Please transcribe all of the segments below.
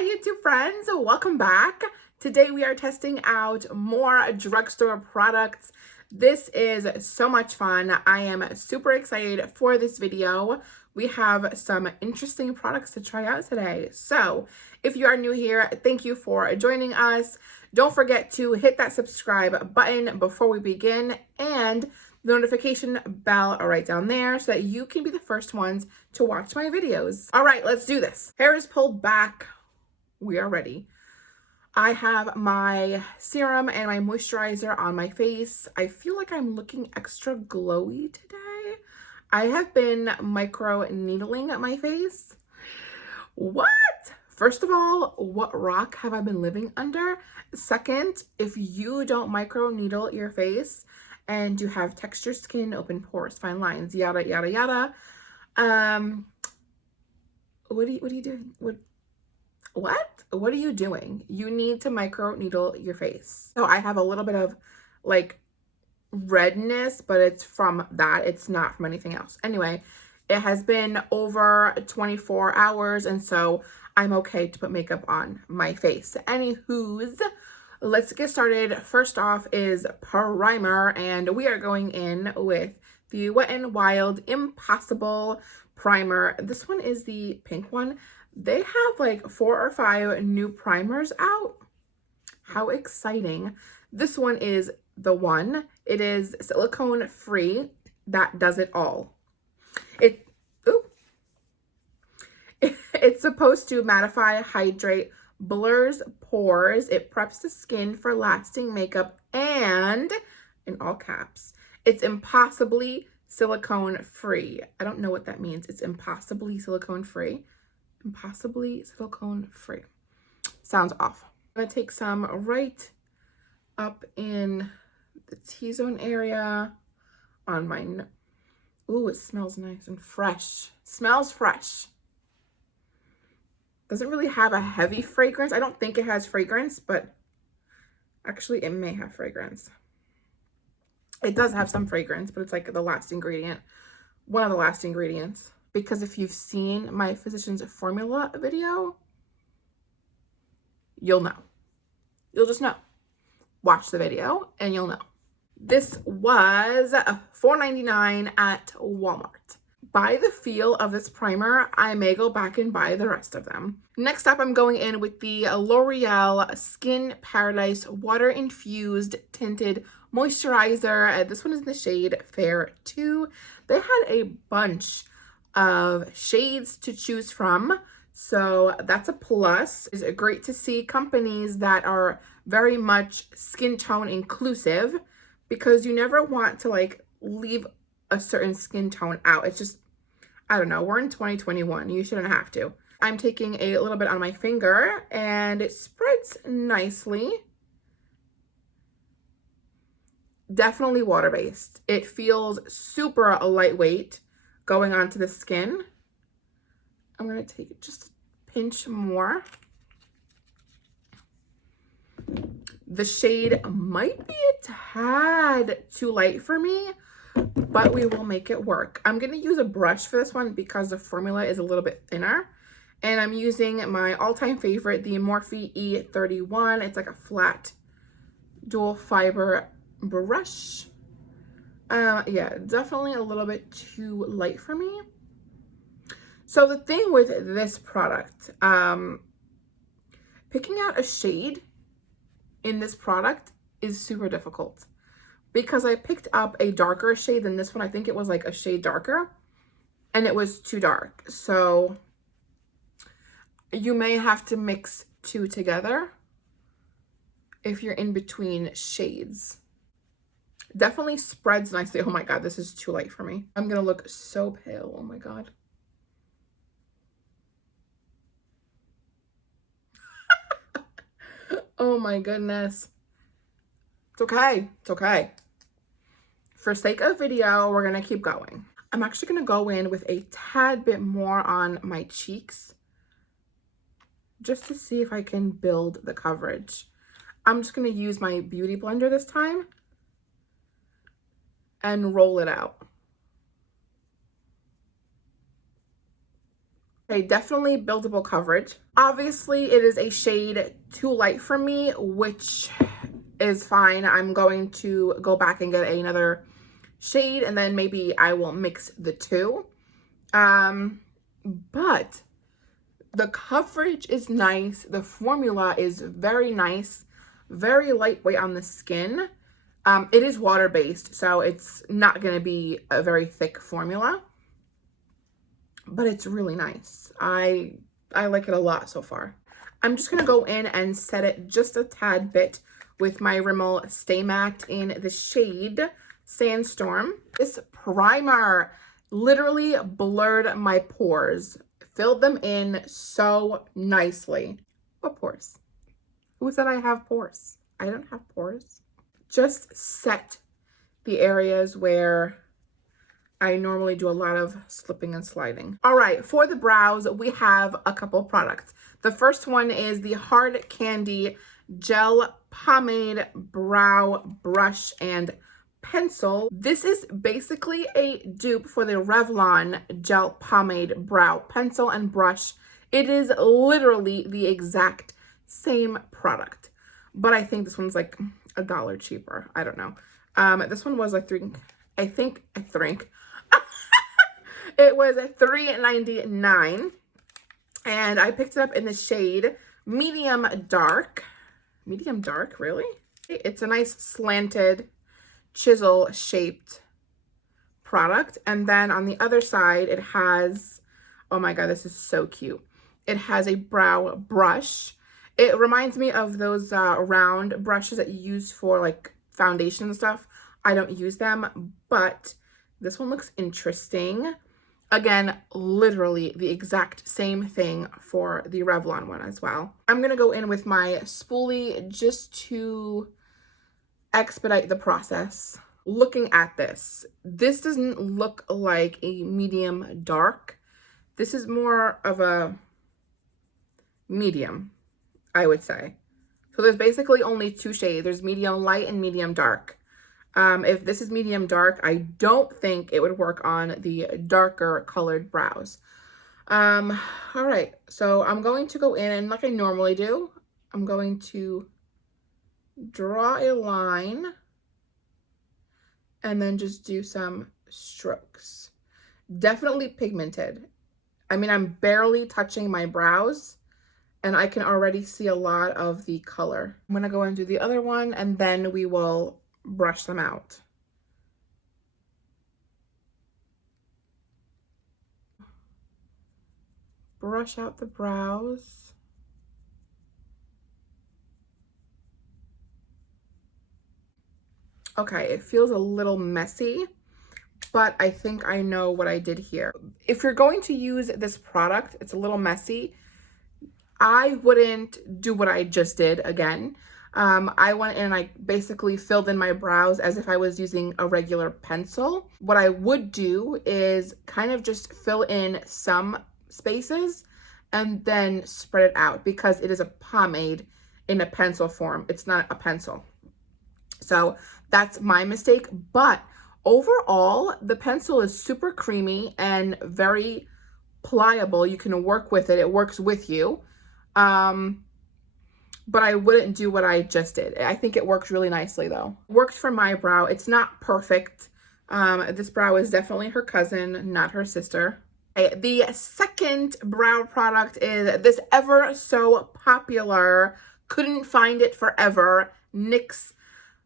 Hi YouTube friends, welcome back. Today we are testing out more drugstore products. This is so much fun. I am super excited for this video. We have some interesting products to try out today. So if you are new here, thank you for joining us. Don't forget to hit that subscribe button before we begin and the notification bell right down there so that you can be the first ones to watch my videos. All right, let's do this. Hair is pulled back. We are ready. I have my serum and my moisturizer on my face. I feel like I'm looking extra glowy today. I have been micro needling my face. What? First of all, what rock have I been living under? Second, if you don't micro needle your face and you have textured skin, open pores, fine lines, yada, yada, yada, what are you doing? What are you doing? You need to micro needle your face. So I have a little bit of like redness, but it's from that. It's not from anything else. Anyway, it has been over 24 hours, and so I'm okay to put makeup on my face. Anywho's, let's get started. First off is primer, and we are going in with the Wet n Wild Impossible primer. This one is the pink one. They have like 4 or 5 new primers out. How exciting. This one is the one. It is silicone free. That does it all. It's supposed to mattify, hydrate, blurs pores. It preps the skin for lasting makeup, and in all caps, it's impossibly silicone free. I don't know what that means. It's impossibly silicone free. Impossibly silicone free. Sounds off. I'm gonna take some right up in the T-zone area on my nose. Ooh, it smells nice and fresh. Smells fresh. Doesn't really have a heavy fragrance. I don't think it has fragrance, but actually it may have fragrance. It does have some fragrance, but it's like the last ingredient. One of the last ingredients. Because if you've seen my Physicians Formula video, you'll know. You'll just know. Watch the video and you'll know. This was $4.99 at Walmart. By the feel of this primer, I may go back and buy the rest of them. Next up, I'm going in with the L'Oreal Skin Paradise Water Infused Tinted Moisturizer. This one is in the shade Fair 2. They had a bunch of shades to choose from, so that's a plus. It's great to see companies that are very much skin tone inclusive, because you never want to like leave a certain skin tone out. It's just, I don't know, we're in 2021. You shouldn't have to. I'm taking a little bit on my finger and it spreads nicely. Definitely water-based. It feels super lightweight going onto the skin. I'm going to take just a pinch more. The shade might be a tad too light for me, but we will make it work. I'm going to use a brush for this one because the formula is a little bit thinner. And I'm using my all-time favorite, the Morphe E31. It's like a flat dual fiber brush. Yeah, definitely a little bit too light for me. So the thing with this product, picking out a shade in this product is super difficult, because I picked up a darker shade than this one. I think it was like a shade darker, and it was too dark. So you may have to mix 2 together if you're in between shades. Definitely spreads nicely. Oh my God, this is too light for me. I'm gonna look so pale. Oh my God. Oh my goodness. It's okay. It's okay. For sake of video, we're gonna keep going. I'm actually gonna go in with a tad bit more on my cheeks just to see if I can build the coverage. I'm just gonna use my beauty blender this time and roll it out. Okay, definitely buildable coverage. Obviously, it is a shade too light for me, which is fine. I'm going to go back and get another shade, and then maybe I will mix the two. But the coverage is nice. The formula is very nice, very lightweight on the skin. It is water-based, so it's not going to be a very thick formula, but it's really nice. I like it a lot so far. I'm just going to go in and set it just a tad bit with my Rimmel Stay Matte in the shade Sandstorm. This primer literally blurred my pores, filled them in so nicely. What pores? Who said I have pores? I don't have pores. Just set the areas where I normally do a lot of slipping and sliding. All right, for the brows, we have a couple products. The first one is the Hard Candy Gel Pomade Brow Brush and Pencil. This is basically a dupe for the Revlon Gel Pomade Brow Pencil and Brush. It is literally the exact same product, but I think this one's like $1 cheaper. I don't know. This one was like I think it was $3.99, and I picked it up in the shade Medium Dark. Medium Dark, really? It's a nice slanted chisel shaped product, and then on the other side it has, oh my god, this is so cute. It has a brow brush. It reminds me of those round brushes that you use for like foundation and stuff. I don't use them, but this one looks interesting. Again, literally the exact same thing for the Revlon one as well. I'm going to go in with my spoolie just to expedite the process. Looking at this, this doesn't look like a medium dark. This is more of a medium, I would say. So there's basically only two shades. There's medium light and medium dark. If this is medium dark, I don't think it would work on the darker colored brows. All right, so I'm going to go in, and like I normally do, I'm going to draw a line and then just do some strokes. Definitely pigmented. I mean, I'm barely touching my brows, and I can already see a lot of the color. I'm gonna go and do the other one, and then we will brush them out. Brush out the brows. Okay, it feels a little messy, but I think I know what I did here. If you're going to use this product, it's a little messy. I wouldn't do what I just did again. I went in and I basically filled in my brows as if I was using a regular pencil. What I would do is kind of just fill in some spaces and then spread it out, because it is a pomade in a pencil form. It's not a pencil. So that's my mistake. But overall, the pencil is super creamy and very pliable. You can work with it. It works with you. But I wouldn't do what I just did. I think it works really nicely though. Works for my brow. It's not perfect. This brow is definitely her cousin, not her sister. Okay, the second brow product is this ever so popular, couldn't find it forever, NYX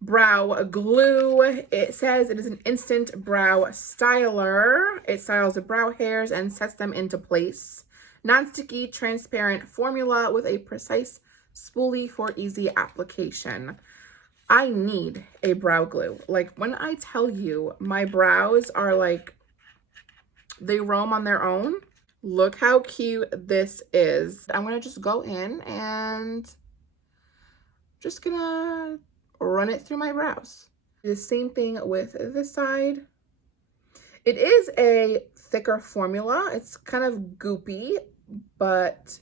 Brow Glue. It says it is an instant brow styler. It styles the brow hairs and sets them into place. Non-sticky, transparent formula with a precise spoolie for easy application. I need a brow glue. Like, when I tell you my brows are like, they roam on their own. Look how cute this is. I'm gonna just go in and just gonna run it through my brows. The same thing with this side. It is a thicker formula. It's kind of goopy, but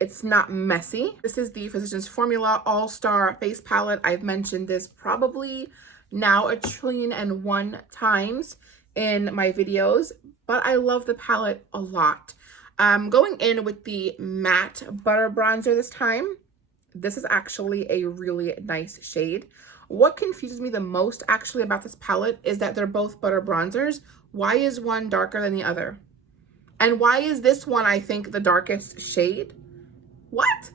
it's not messy. This is the Physicians Formula All-Star Face Palette. I've mentioned this probably now 1,000,001 times in my videos, but I love the palette a lot. Going in with the matte butter bronzer this time. This is actually a really nice shade. What confuses me the most actually about this palette is that they're both butter bronzers. Why is one darker than the other? And why is this one, I think, the darkest shade? What?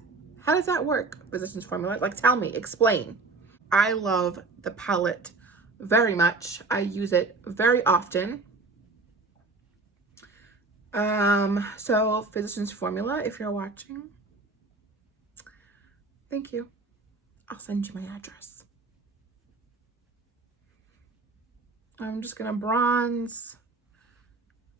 How does that work? Physician's Formula? Like, tell me, explain. I love the palette very much. I use it very often. So Physician's Formula, if you're watching, thank you. I'll send you my address. I'm just gonna bronze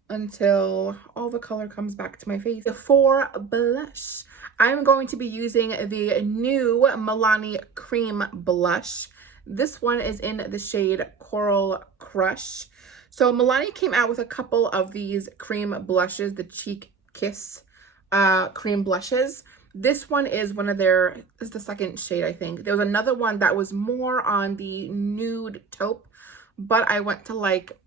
until all the color comes back to my face. For blush, I'm going to be using the new Milani Cream Blush. This one is in the shade Coral Crush. So Milani came out with a couple of these cream blushes, the Cheek Kiss cream blushes. This one is one of their, this is the second shade, I think. There was another one that was more on the nude taupe, but I went to like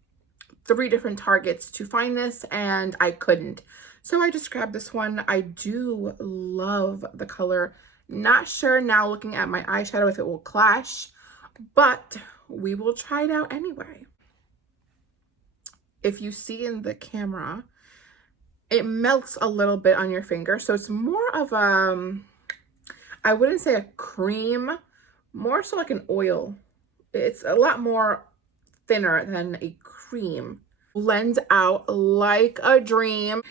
3 different Targets to find this and I couldn't. So I just grabbed this one. I do love the color. Not sure now looking at my eyeshadow if it will clash, but we will try it out anyway. If you see in the camera, it melts a little bit on your finger. So it's more of I wouldn't say a cream, more so like an oil. It's a lot more thinner than a cream. Blends out like a dream.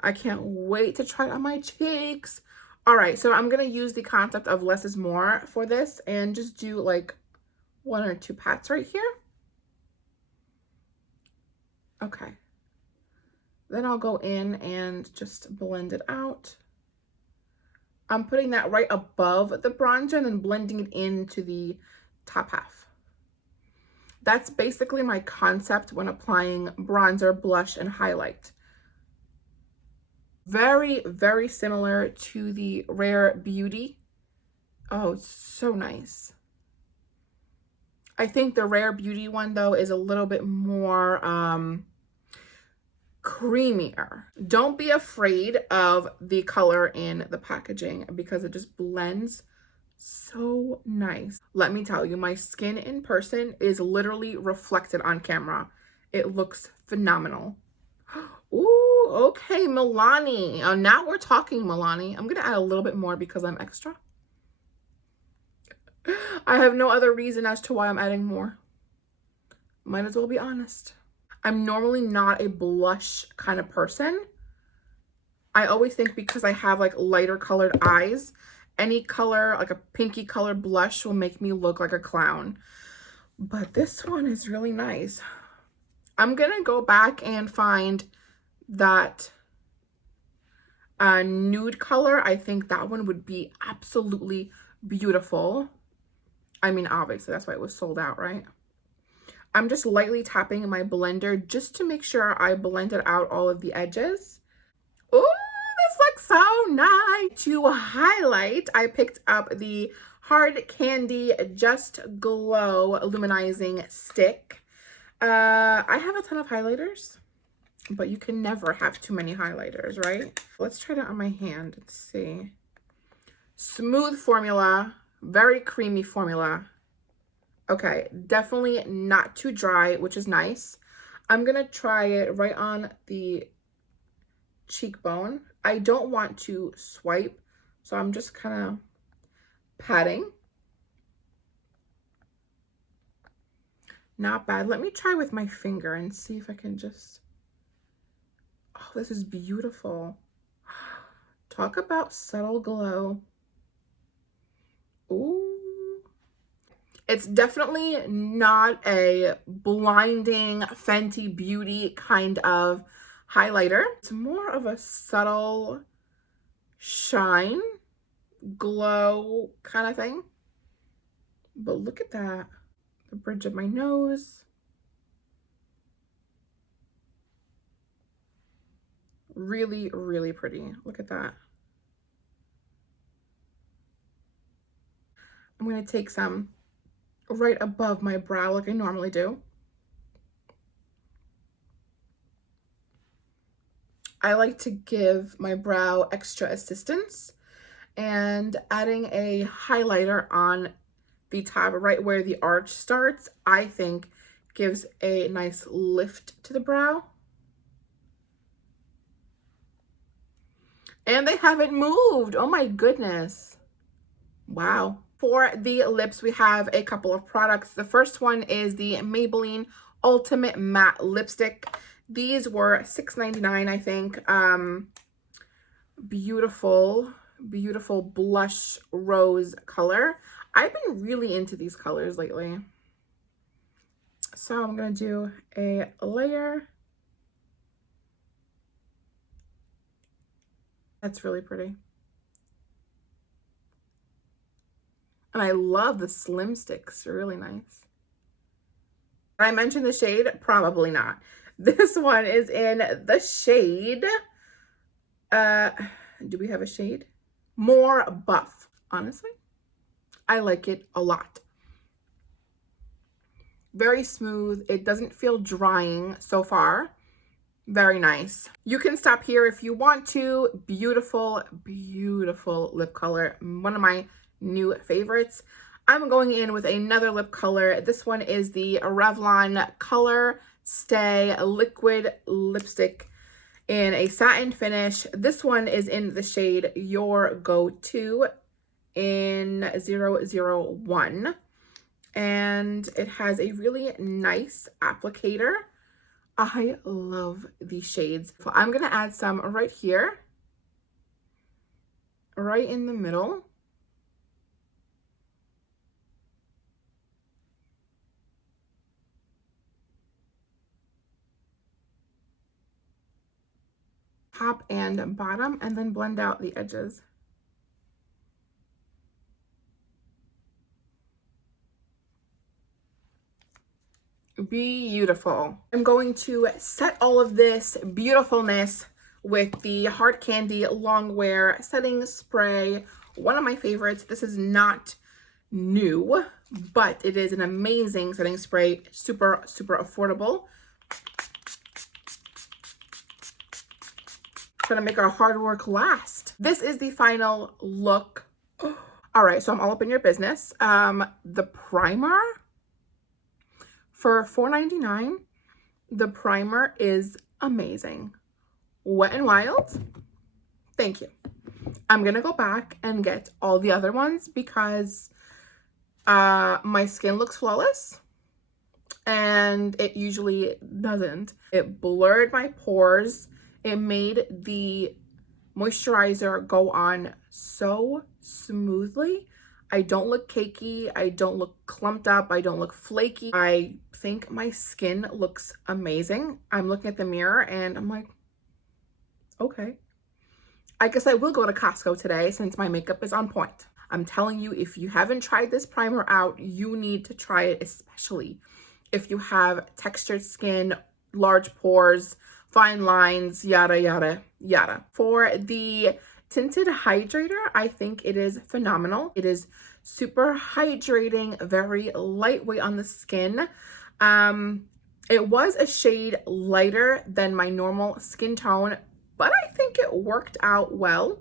I can't wait to try it on my cheeks. All right, so I'm gonna use the concept of less is more for this and just do like 1 or 2 pats right here. Okay. Then I'll go in and just blend it out. I'm putting that right above the bronzer and then blending it into the top half. That's basically my concept when applying bronzer, blush, and highlight. Very, very similar to the Rare Beauty. Oh, it's so nice. I think the Rare Beauty one, though, is a little bit more creamier. Don't be afraid of the color in the packaging because it just blends so nice. Let me tell you, my skin in person is literally reflected on camera. It looks phenomenal. Ooh, okay, Milani. Now we're talking, Milani. I'm gonna add a little bit more because I'm extra. I have no other reason as to why I'm adding more. Might as well be honest. I'm normally not a blush kind of person. I always think because I have like lighter colored eyes, any color, like a pinky color blush will make me look like a clown. But this one is really nice. I'm gonna go back and find that nude color. I think that one would be absolutely beautiful. I mean, obviously that's why it was sold out, right? I'm just lightly tapping my blender just to make sure I blended out all of the edges. Ooh, this looks so nice. To highlight, I picked up the Hard Candy Just Glow Luminizing Stick. I have a ton of highlighters, but you can never have too many highlighters, right? Let's try it on my hand. Let's see. Smooth formula, very creamy formula. Okay, definitely not too dry, which is nice. I'm gonna try it right on the cheekbone. I don't want to swipe, so I'm just kind of patting. Not bad. Let me try with my finger and see if I can just... Oh, this is beautiful. Talk about subtle glow. Ooh. It's definitely not a blinding Fenty Beauty kind of highlighter. It's more of a subtle shine, glow kind of thing. But look at that. The bridge of my nose. Really, really pretty. Look at that. I'm going to take some right above my brow like I normally do. I like to give my brow extra assistance, and adding a highlighter on the top right where the arch starts, I think gives a nice lift to the brow. And they haven't moved. Oh my goodness. Wow. For the lips, we have a couple of products. The first one is the Maybelline Ultimate Matte Lipstick. These were $6.99, I think. Beautiful, beautiful blush rose color. I've been really into these colors lately. So I'm going to do a layer. That's really pretty. And I love the slim sticks. They're really nice. Did I mention the shade? Probably not. This one is in the shade. Do we have a shade? More Buff. Honestly, I like it a lot. Very smooth. It doesn't feel drying so far. Very nice. You can stop here if you want to. Beautiful, beautiful lip color. One of my new favorites. I'm going in with another lip color. This one is the Revlon Color Stay Liquid Lipstick in a satin finish. This one is in the shade Your Go-To in 001. And it has a really nice applicator. I love these shades. So I'm going to add some right here, right in the middle. Top and bottom, and then blend out the edges. Beautiful. I'm going to set all of this beautifulness with the Hard Candy Longwear Setting Spray. One of my favorites. This is not new, but it is an amazing setting spray. Super, super affordable. Gonna make our hard work last. This is the final look. All right, so I'm all up in your business. The primer for $4.99. The primer is amazing. Wet n Wild. Thank you. I'm gonna go back and get all the other ones because my skin looks flawless and it usually doesn't. It blurred my pores. It made the moisturizer go on so smoothly. I don't look cakey. I don't look clumped up. I don't look flaky. I think my skin looks amazing. I'm looking at the mirror and I'm like, okay. I guess I will go to Costco today since my makeup is on point. I'm telling you, if you haven't tried this primer out, you need to try it, especially if you have textured skin, large pores, fine lines, yada, yada, yada. For the Tinted Hydrator, I think it is phenomenal. It is super hydrating, very lightweight on the skin. It was a shade lighter than my normal skin tone, but I think it worked out well.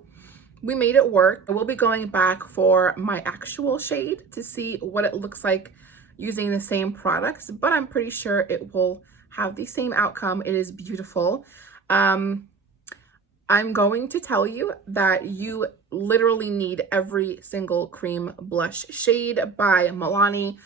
We made it work. I will be going back for my actual shade to see what it looks like using the same products, but I'm pretty sure it will have the same outcome. It is beautiful. I'm going to tell you that you literally need every single cream blush shade by Milani.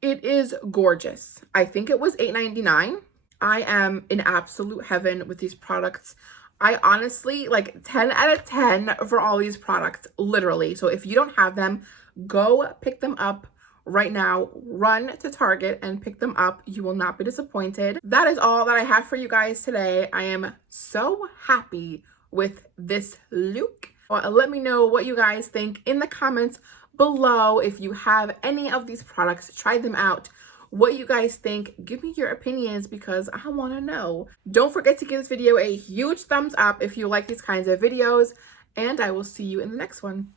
It is gorgeous. I think it was $8.99. I am in absolute heaven with these products. I honestly, like 10 out of 10 for all these products, literally. So if you don't have them, go pick them up right now. Run to Target and pick them up. You will not be disappointed. That is all that I have for you guys today. I am so happy with this look. Let me know what you guys think in the comments below. If you have any of these products, try them out. What you guys think, give me your opinions because I want to know. Don't forget to give this video a huge thumbs up if you like these kinds of videos, and I will see you in the next one.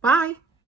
Bye.